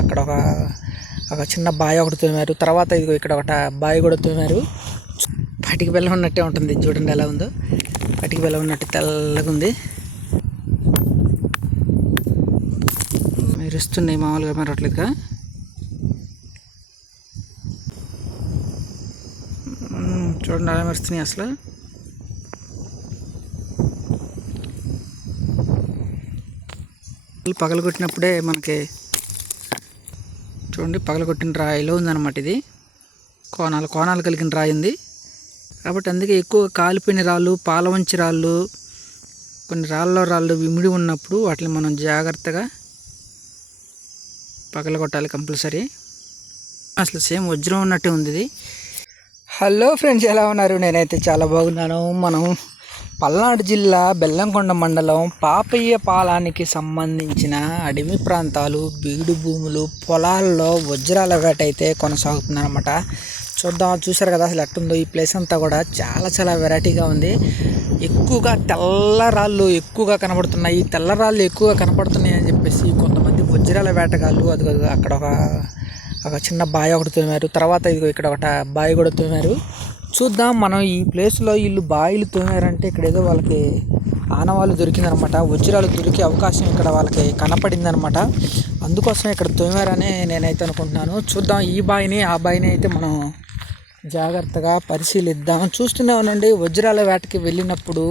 అక్కడ ఒక చిన్న బావి ఒకటి తోమారు. తర్వాత ఇదిగో ఇక్కడ ఒక బావి కూడా తోమారు. పటికి బెల్లం ఉన్నట్టే ఉంటుంది, చూడండి ఎలా ఉందో. పటికి బెల్లం ఉన్నట్టు తెల్లగా ఉంది. మెరుస్తున్నాయి, మామూలుగా మెరవట్లేదుగా. చూడండి అలా మెరుస్తున్నాయి అసలు. పగలగొట్టినప్పుడే మనకి చూడండి పగలగొట్టిన రాయిలో ఉందన్నమాట. ఇది కోణాలు కలిగిన రాయి ఉంది కాబట్టి అందుకే ఎక్కువ కాలిపోయిన రాళ్ళు, పాలవంచి రాళ్ళు, కొన్ని రాళ్ళు విమిడి ఉన్నప్పుడు వాటిని మనం జాగ్రత్తగా పగలగొట్టాలి కంపల్సరీ. అసలు సేమ్ వజ్రం ఉన్నట్టే ఉంది ఇది. హలో ఫ్రెండ్స్, ఎలా ఉన్నారు? నేనైతే చాలా బాగున్నాను. మనం పల్నాడు జిల్లా బెల్లంకొండ మండలం పాపయ్య పాలానికి సంబంధించిన అడవి ప్రాంతాలు, బీడు భూములు, పొలాల్లో వజ్రాల వేట అయితే కొనసాగుతుందన్నమాట. చూసారు కదా అసలు ఎట్టుందో. ఈ ప్లేస్ అంతా కూడా చాలా వెరైటీగా ఉంది. ఎక్కువగా తెల్లరాళ్ళు ఎక్కువగా కనబడుతున్నాయి. తెల్లరాళ్ళు ఎక్కువగా కనబడుతున్నాయి అని చెప్పేసి కొంతమంది వజ్రాల వేటగాళ్ళు అది అక్కడ ఒక చిన్న బావి ఒకటి తోమారు. తర్వాత ఇదిగో ఇక్కడ ఒక బావి కూడా తోమారు. చూద్దాం మనం ఈ ప్లేస్లో వీళ్ళు బావిలు తోమారంటే ఇక్కడ ఏదో వాళ్ళకి ఆనవాళ్ళు దొరికిందనమాట. వజ్రాలు దొరికే అవకాశం ఇక్కడ వాళ్ళకి కనపడిందనమాట. అందుకోసం ఇక్కడ తోమారని నేనైతే అనుకుంటున్నాను. చూద్దాం ఈ బావిని ఆ బావిని అయితే మనం జాగ్రత్తగా పరిశీలిద్దాం. చూస్తూనే ఉండండి. వజ్రాల వేటకి వెళ్ళినప్పుడు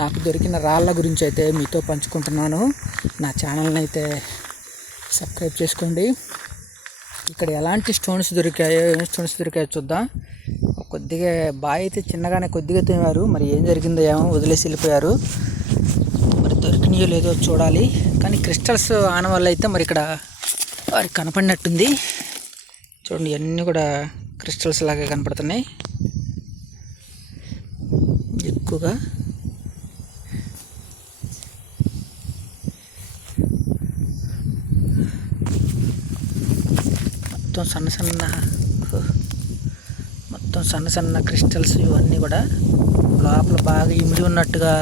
నాకు దొరికిన రాళ్ళ గురించి అయితే మీతో పంచుకుంటున్నాను. నా ఛానల్ని అయితే సబ్స్క్రైబ్ చేసుకోండి. ఇక్కడ ఎలాంటి స్టోన్స్ దొరికాయో చూద్దాం. కొద్దిగా బావి అయితే చిన్నగానే కొద్దిగా తోమారు. మరి ఏం జరిగిందో ఏమో, వదిలేసి వెళ్ళిపోయారు. మరి దొరికినాయో లేదో చూడాలి. కానీ క్రిస్టల్స్ ఆనవాళ్ళు అయితే మరి ఇక్కడ వారికి కనపడినట్టుంది. చూడండి ఇవన్నీ కూడా క్రిస్టల్స్ లాగా కనపడుతున్నాయి ఎక్కువగా. మొత్తం సన్న క్రిస్టల్స్ ఇవన్నీ కూడా లోపల బాగా ఇమిడి ఉన్నట్టుగా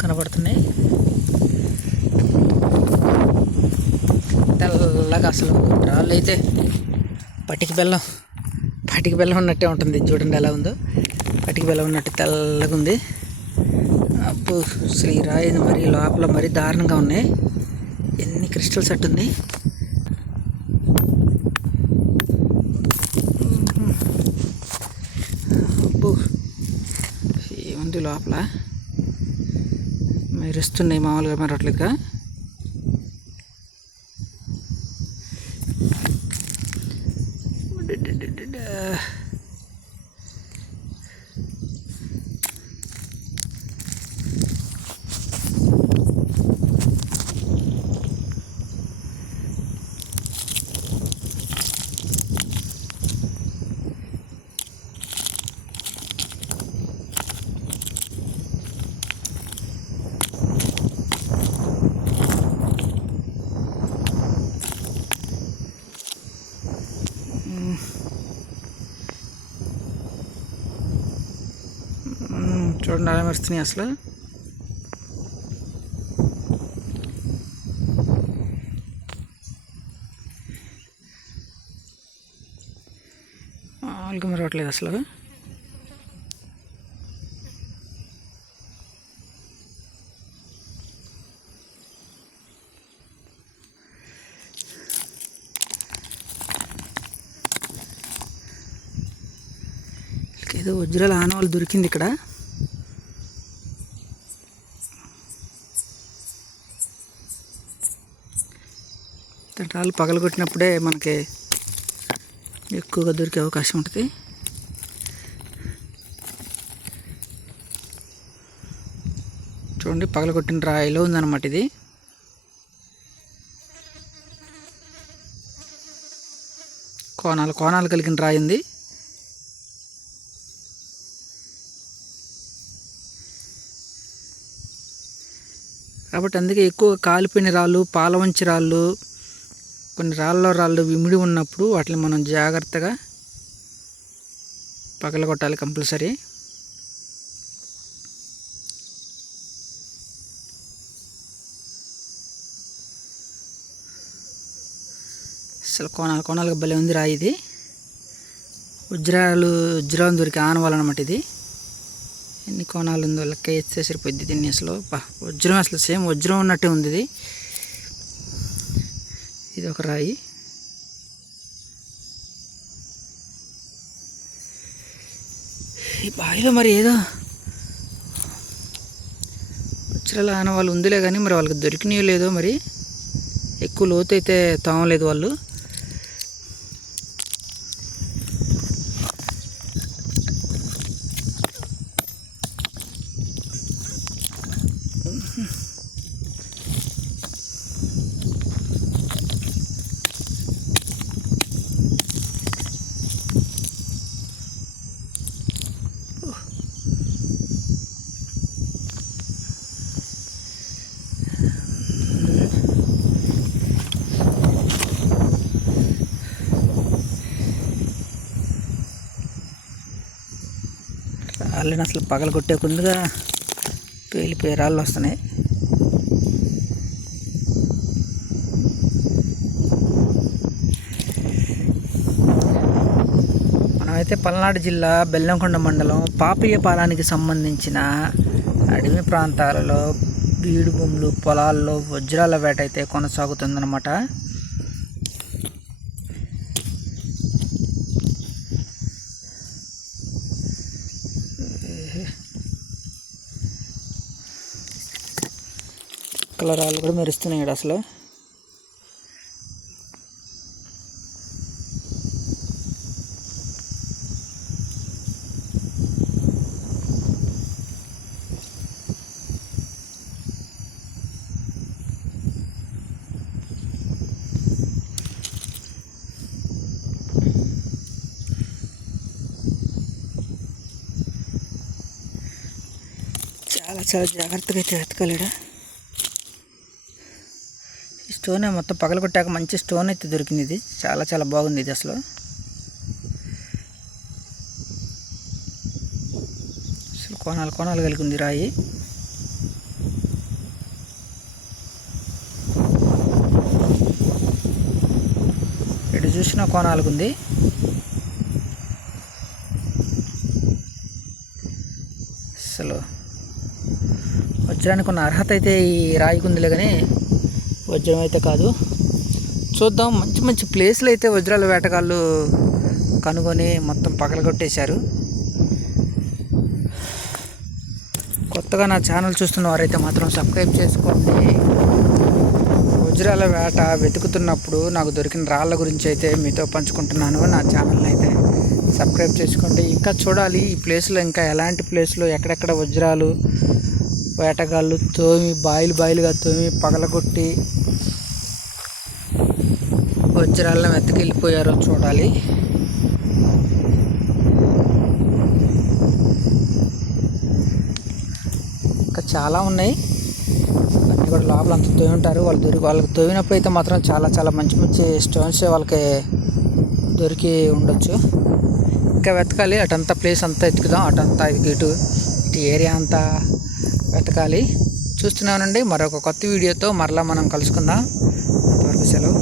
కనబడుతున్నాయి. తెల్లగా అసలు రాళ్ళు అయితే పటికి బెల్లం ఉన్నట్టే ఉంటుంది, చూడండి ఎలా ఉందో. పటికి బెల్లం ఉన్నట్టు తెల్లగా ఉంది. అబ్బో శ్రీరాయి మరి లోపల మరీ దారుణంగా ఉన్నాయి. ఎన్ని క్రిస్టల్స్ అట్టుంది. ఏముంది లోపల, మెరుస్తున్నాయి, మామూలుగా మెరవట్లేదుగా. చూడండి అలా మెరుస్తున్నాయి అసలు. మామూలుగా మెరవట్లేదు అసలు. ఏదో వజ్రాల ఆనవాళ్ళు దొరికింది ఇక్కడ. రాళ్ళు పగలగొట్టినప్పుడే మనకి ఎక్కువగా దొరికే అవకాశం ఉంటుంది. చూడండి పగలగొట్టిన రాయిలో ఉందన్నమాట. ఇది కోణాలు కలిగిన రాయి ఉంది. కాబట్టి అందుకే ఎక్కువ కాలిపోయిన రాళ్ళు, పాలవంచి రాళ్ళు, కొన్ని రాళ్ళు విమిడి ఉన్నప్పుడు వాటిని మనం జాగ్రత్తగా పగలగొట్టాలి కంపల్సరీ. అసలు కోణాలుగా భలే ఉంది రాయి ఇది. వజ్రాలు దొరికి ఆనవాలన్నమాట ఇది. ఎన్ని కోణాలు ఉందో లెక్క వేస్తే సరిపోద్ది దీన్ని. అసలు వజ్రం అసలు సేమ్ వజ్రం ఉన్నట్టే ఉంది ఇది. ఇది ఒక రాయి. ఈ బావిలో మరి ఏదో వజ్రాల ఆనవాళ్ళు ఉందిలే కానీ మరి వాళ్ళకి దొరికినాయో లేదో మరి. ఎక్కువ లోతు అయితే తోమలేదు వాళ్ళు. రాళ్ళని అసలు పగల కొట్టే ముందుగా పేలిపోయే రాళ్ళు వస్తున్నాయి. మనమైతే పల్నాడు జిల్లా బెల్లంకొండ మండలం పాపయ్యపాలానికి సంబంధించిన అడవి ప్రాంతాలలో బీడు భూములు పొలాల్లో వజ్రాల వేట అయితే కొనసాగుతుందన్నమాట. కలరాలు కూడా మెరుస్తున్నాయి ఇక్కడ అసలు. చాలా జాగ్రత్తగా అయితే వెతకాలిడా. ఈ స్టోన్ మొత్తం పగలగొట్టాక మంచి స్టోన్ అయితే దొరికింది. ఇది చాలా బాగుంది ఇది అసలు. కోణాలు కలిగి ఉంది రాయి. ఎటు చూసినా కోణాలకు ఉంది. అసలు వజ్రానికి ఉన్న అర్హత అయితే ఈ రాయికి ఉందిలే కానీ వజ్రం అయితే కాదు. చూద్దాం. మంచి ప్లేస్లు అయితే వజ్రాల వేటగాళ్ళు కనుగొని మొత్తం పగలగొట్టేశారు. కొత్తగా నా ఛానల్ చూస్తున్న వారైతే మాత్రం సబ్స్క్రైబ్ చేసుకోండి. వజ్రాల వేట వెతుకుతున్నప్పుడు నాకు దొరికిన రాళ్ళ గురించి అయితే మీతో పంచుకుంటున్నాను. నా ఛానల్ని అయితే సబ్స్క్రైబ్ చేసుకోండి. ఇంకా చూడాలి ఈ ప్లేస్లో ఇంకా ఎలాంటి ప్లేస్లో ఎక్కడెక్కడ వజ్రాలు వేటగాళ్ళు తోమి బాయిలుగా తోమి పగలగొట్టి వజ్రాలను వెతకెళ్ళిపోయారో చూడాలి. ఇంకా చాలా ఉన్నాయి. అన్నీ కూడా లోపల అంతా తోమి ఉంటారు. వాళ్ళకి తోమినప్పుడు అయితే మాత్రం చాలా మంచి స్టోన్స్ వాళ్ళకి దొరికి ఉండొచ్చు. ఇంకా వెతకాలి. అటంతా ప్లేస్ అంతా ఎత్తుకుదాం. అటంతా ఇటు ఏరియా అంతా వెతకాలి. చూస్తున్నానండి. మరొక కొత్త వీడియోతో మరలా మనం కలుసుకుందాం. అంతవరకు సెలవు.